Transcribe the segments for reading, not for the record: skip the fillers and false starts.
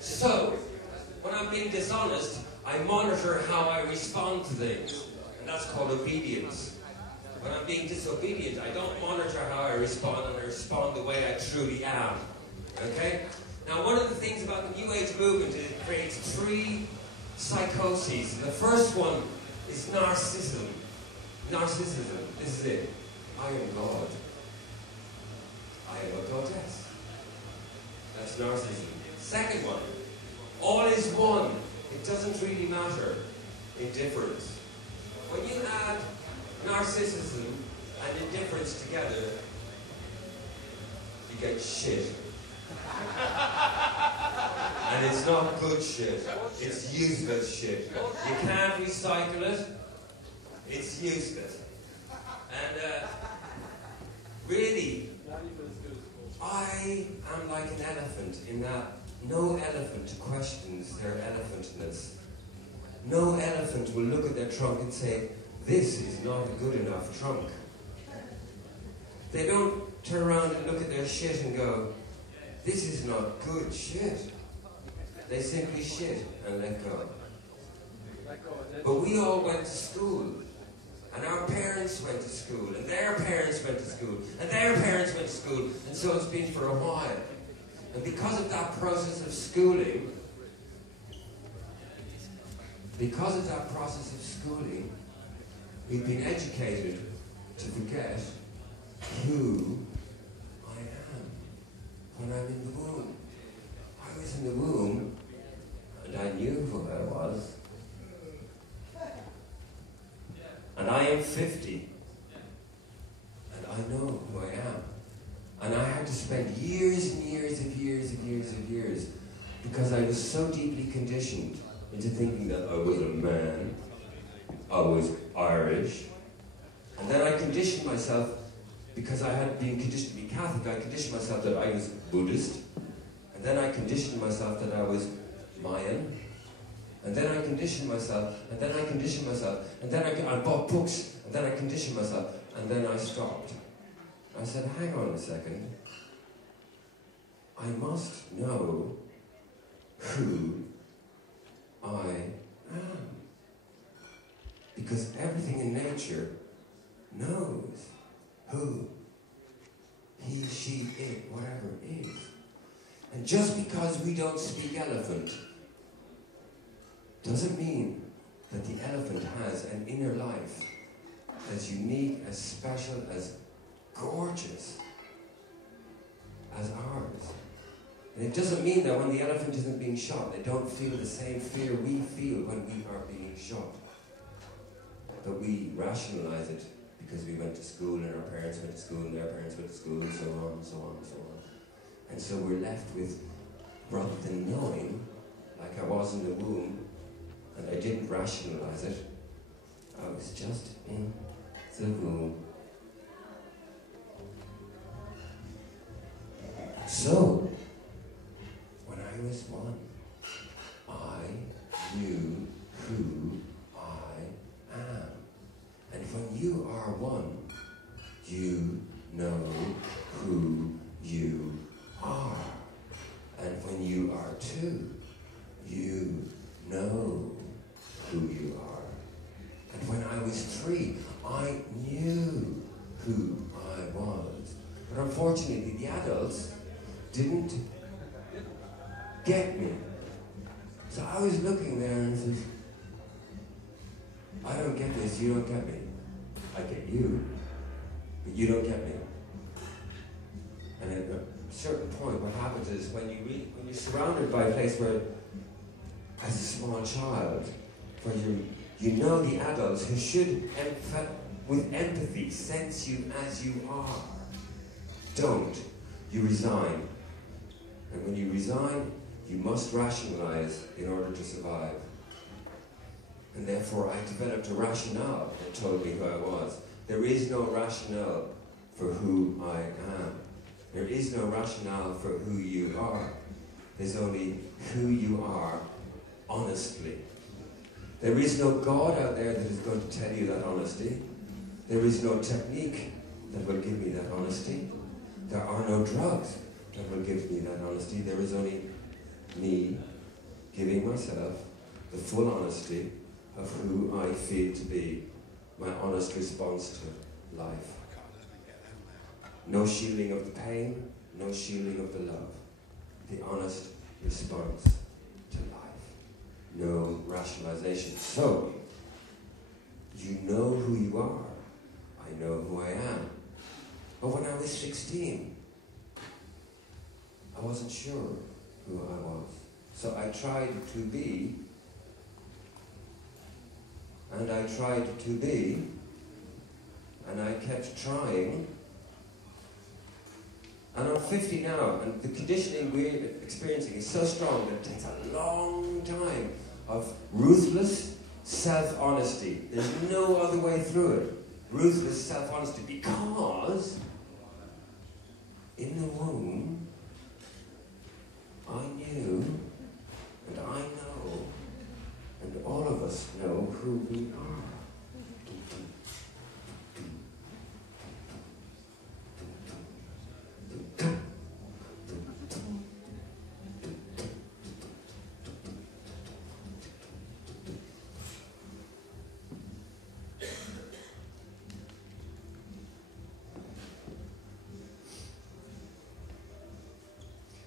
So, when I'm being dishonest, I monitor how I respond to things. And that's called obedience. When I'm being disobedient, I don't monitor how I respond, and I respond the way I truly am. Okay? Now, one of the things about the New Age movement is it creates 3 psychoses. And the first one is narcissism. Narcissism. This is it. I am God. I am a goddess. That's narcissism. Second one. All is one. It doesn't really matter. Indifference. When you add narcissism and indifference together, you get shit. And it's not good shit. It's useless shit. You can't recycle it. It's useless. And really, I am like an elephant in that no elephant questions their elephantness. No elephant will look at their trunk and say, this is not a good enough trunk. They don't turn around and look at their shit and go, this is not good shit. They simply shit and let go. But we all went to school. And our parents went to school. And their parents went to school. And their parents went to school. And so it's been for a while. And because of that process of schooling, we've been educated to forget who I am when I'm in the womb. I was in the womb, and I knew who I was. And I am 50, and I know who I am. And I had to spend years and years of years because I was so deeply conditioned into thinking that I was a man, I was Irish, and then I conditioned myself, because I had been conditioned to be Catholic, I conditioned myself that I was Buddhist, and then I conditioned myself that I was Mayan, and then I conditioned myself, and then I conditioned myself, and then I bought books, and then I conditioned myself, and then I stopped. I said, hang on a second, I must know who I am. Because everything in nature knows who he, she, it, whatever is. And just because we don't speak elephant doesn't mean that the elephant has an inner life as unique, as special, as gorgeous as ours. And it doesn't mean that when the elephant isn't being shot, they don't feel the same fear we feel when we are being shot. But we rationalize it because we went to school and our parents went to school and their parents went to school and so on and so on and so on. And so we're left with, rather than knowing, like I was in the womb, and I didn't rationalize it, I was just in the womb. So, when I was one, I knew who I am. And when you are one, you know who you are. And when you are two, you know who you are. And when I was 3, I knew who I was. But unfortunately, the adults didn't get me. So I was looking there and said, I don't get this, you don't get me. I get you, but you don't get me. And at a certain point, what happens is when you're surrounded by a place where, as a small child, where you know the adults who should, with empathy, sense you as you are, don't. You resign. And when you resign, you must rationalize in order to survive. And therefore, I developed a rationale that told me who I was. There is no rationale for who I am. There is no rationale for who you are. There's only who you are honestly. There is no God out there that is going to tell you that honesty. There is no technique that will give me that honesty. There are no drugs that will give me that honesty. There is only me giving myself the full honesty of who I feel to be, my honest response to life. No shielding of the pain, no shielding of the love. The honest response to life. No rationalization. So, you know who you are. I know who I am. But when I was 16, I wasn't sure who I was. So I tried to be, and I tried to be, and I kept trying. And I'm 50 now, and the conditioning we're experiencing is so strong that it takes a long time of ruthless self-honesty. There's no other way through it. Ruthless self-honesty, because in the womb, I knew, and I know, and all of us know who we are.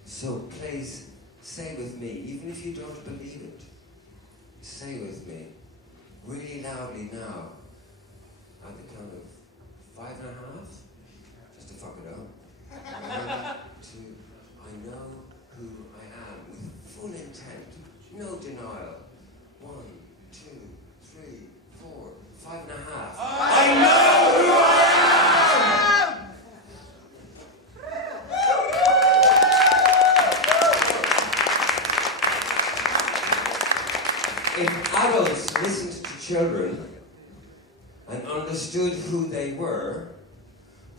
So please, say with me, even if you don't believe it, say with me, really loudly now, at the count of 5 and a half, just to fuck it up. 1, 2, I know who I am, with full intent, no denial. 1, 2, 3, 4, 5 and a half. I know who I am! If adults listened to children and understood who they were,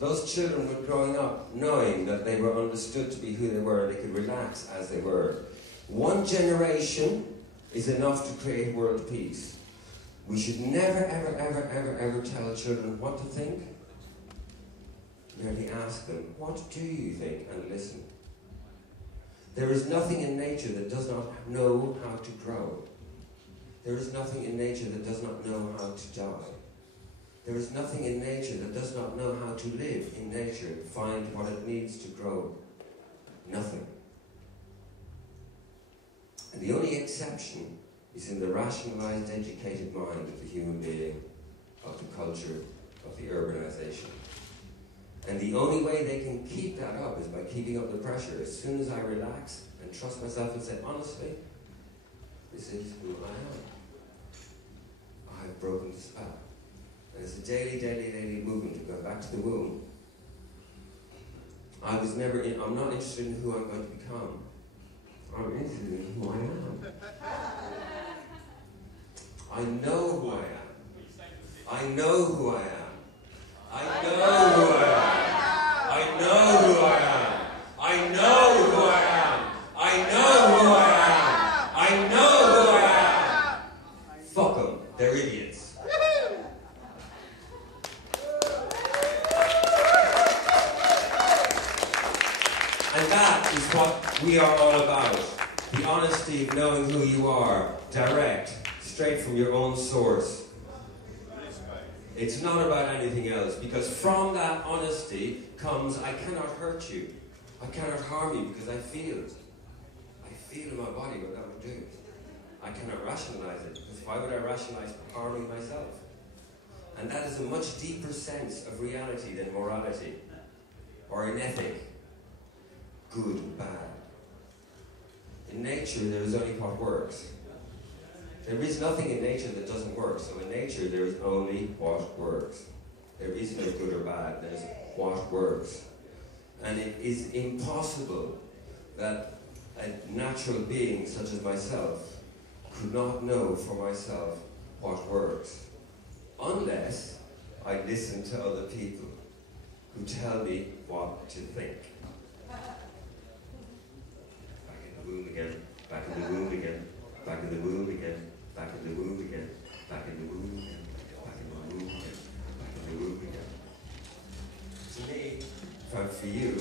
those children were growing up knowing that they were understood to be who they were and they could relax as they were. One generation is enough to create world peace. We should never, ever, ever, ever, ever tell children what to think. Merely ask them, what do you think? And listen. There is nothing in nature that does not know how to grow. There is nothing in nature that does not know how to die. There is nothing in nature that does not know how to live in nature, find what it needs to grow. Nothing. And the only exception is in the rationalized, educated mind of the human being, of the culture, of the urbanization. And the only way they can keep that up is by keeping up the pressure. As soon as I relax and trust myself and say, honestly, this is who I am. I've broken the spell. And it's a daily, daily, daily movement to go back to the womb. I'm not interested in who I'm going to become. I'm interested in who I am. I know who I am. I know who I am. I know who I am. I know who I am. I know who I am. I know who I am. I know who I am. Fuck them. They're idiots. And that is what we are all about. The honesty of knowing who you are. Direct. Straight from your own source. It's not about anything else, because from that honesty comes, I cannot hurt you. I cannot harm you because I feel it. I feel in my body what that would do. I cannot rationalize it, because why would I rationalize harming myself? And that is a much deeper sense of reality than morality, or an ethic. Good, bad. In nature, there is only what works. There is nothing in nature that doesn't work. So in nature, there is only what works. There is no good or bad. There's what works. And it is impossible that a natural being such as myself could not know for myself what works, unless I listen to other people who tell me what to think. Back in the womb again, back in the womb again, back in the womb again. Back in the womb again, back in the womb again, back in the womb again, back in the womb again. To me, for you,